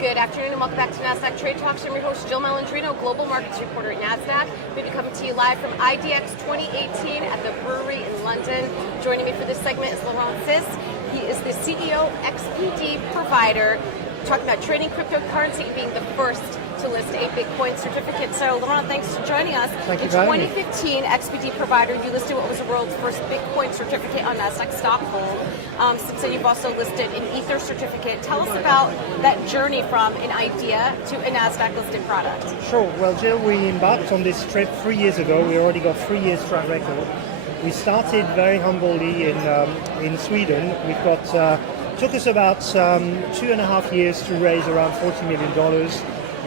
Good afternoon and welcome back to Nasdaq Trade Talks. I'm your host Jill Malandrino, Global Markets Reporter at Nasdaq. We'll be coming to you live from IDX 2018 at the Brewery in London. Joining me for this segment is Laurent. He is the CEO XPD provider, talking about trading cryptocurrency, being the first to list a Bitcoin certificate. So Laurent, thanks for joining us. Thank you in for having me. 2015, XPD provider, you listed what was the world's first Bitcoin certificate on Nasdaq Stockholm. Since then, you've also listed an Ether certificate. Tell us about that journey from an idea to a Nasdaq listed product. Sure. Well, Jill, we embarked on this trip 3 years ago. We already got 3 years track record. We started very humbly in Sweden. We've got took us about 2.5 years to raise around $40 million.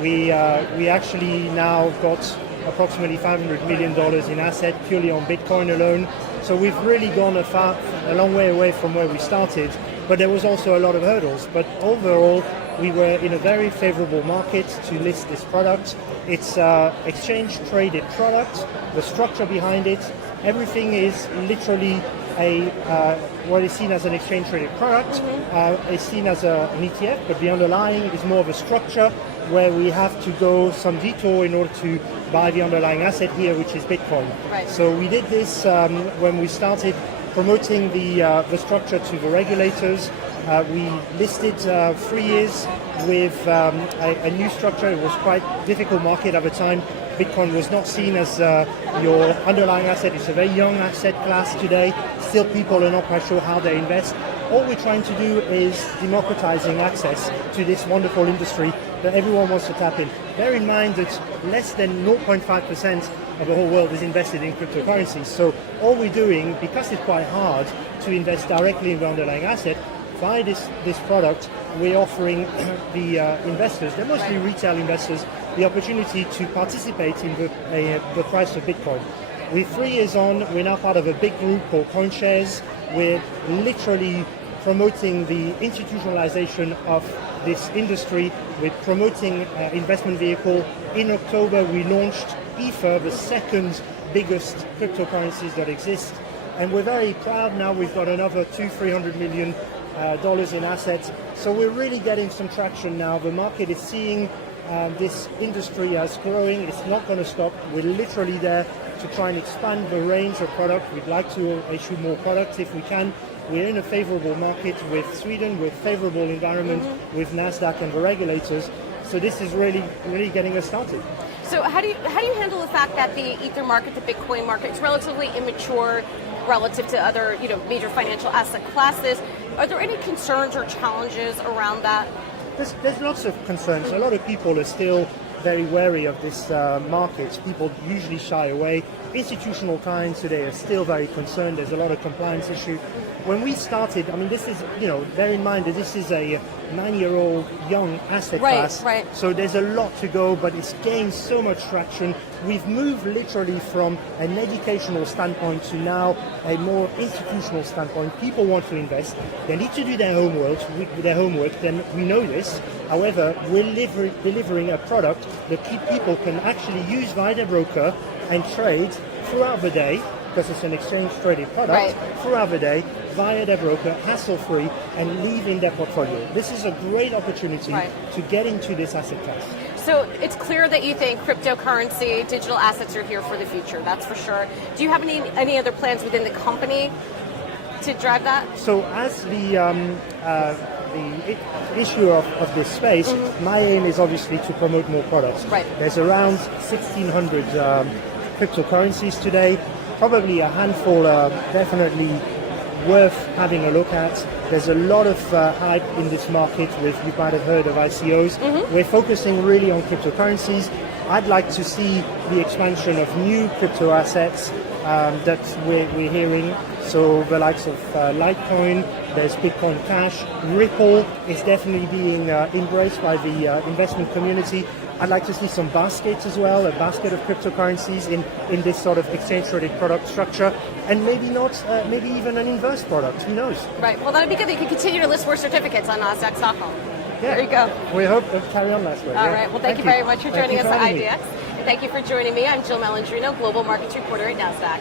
We actually now got approximately $500 million in asset purely on Bitcoin alone. So we've really gone a long way away from where we started, but there was also a lot of hurdles. But overall, we were in a very favorable market to list this product. It's exchange-traded product. The structure behind it, everything is literally what is seen as an exchange-traded product. Is seen as an ETF, but the underlying is more of a structure where we have to go some detour in order to buy the underlying asset here, which is Bitcoin. Right. So we did this when we started promoting the structure to the regulators. We listed 3 years with a new structure. It was quite a difficult market at the time. Bitcoin was not seen as your underlying asset. It's a very young asset class today. Still, people are not quite sure how they invest. All we're trying to do is democratizing access to this wonderful industry that everyone wants to tap in. Bear in mind that less than 0.5% of the whole world is invested in cryptocurrencies. So all we're doing, because it's quite hard to invest directly in the underlying asset, via this product, we're offering the investors, they're mostly retail investors, the opportunity to participate in the price of Bitcoin. We're 3 years on, we're now part of a big group called CoinShares. We're literally promoting the institutionalization of this industry. We're promoting investment vehicle. In October, we launched Ether, the second biggest cryptocurrencies that exist. And we're very proud now. We've got another $200-300 million in assets. So we're really getting some traction now. The market is seeing this industry as growing. It's not going to stop. We're literally there to try and expand the range of product. We'd like to issue more products if we can. We're in a favorable market with Sweden, with favorable environment, with Nasdaq and the regulators. So this is really getting us started. So how do you handle the fact that the Ether market, the Bitcoin market, is relatively immature relative to other major financial asset classes? Are there any concerns or challenges around that? There's lots of concerns. A lot of people are still very wary of this market. People usually shy away. Institutional clients today are still very concerned. There's a lot of compliance issue. When we started, I mean, this is, bear in mind that this is a 9-year-old young asset class. Right. So there's a lot to go, but it's gained so much traction. We've moved literally from an educational standpoint to now a more institutional standpoint. People want to invest. They need to do their homework. Then we know this. However, we're delivering a product that people can actually use via their broker and trade throughout the day, because it's an exchange-traded product, throughout the day, via their broker, hassle-free, and leave in their portfolio. This is a great opportunity to get into this asset class. So it's clear that you think cryptocurrency, digital assets are here for the future, that's for sure. Do you have any other plans within the company to drive that? So as the issue of this space, my aim is obviously to promote more products. There's around 1,600 cryptocurrencies today, probably a handful definitely worth having a look at. There's a lot of hype in this market. You might have heard of ICOs. We're focusing really on cryptocurrencies. I'd like to see the expansion of new crypto assets that we're hearing. So the likes of Litecoin, there's Bitcoin Cash, Ripple is definitely being embraced by the investment community. I'd like to see some baskets as well, a basket of cryptocurrencies in this sort of exchange-traded product structure, and maybe even an inverse product, who knows? Right, well that'd be good. You could continue to list more certificates on Nasdaq Stockholm. Yeah. There you go. We hope to carry on that way. All right, well thank you very much for joining us at IDX. And thank you for joining me. I'm Jill Malandrino, Global Markets Reporter at Nasdaq.